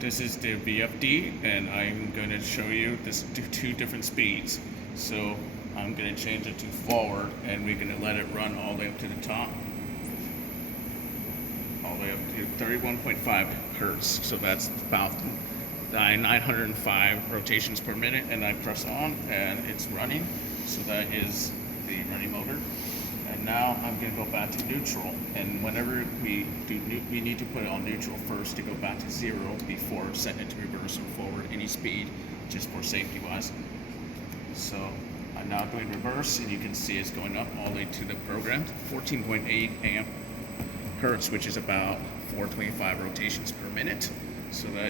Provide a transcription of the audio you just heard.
This is the VFD, and I'm going to show you this two different speeds. So I'm going to change it to forward, and we're going to let it run all the way up to the top, all the way up to 31.5 hertz. So that's about 905 rotations per minute, and I press on, and it's running. So that is the running motor. And now I'm going to go back to neutral, and whenever we do, we need to put it on neutral first to go back to 0 before setting it to reverse or forward any speed, just for safety wise. So I'm now doing reverse, and you can see it's going up all the way to the program, 14.8 amp hertz, which is about 425 rotations per minute. So that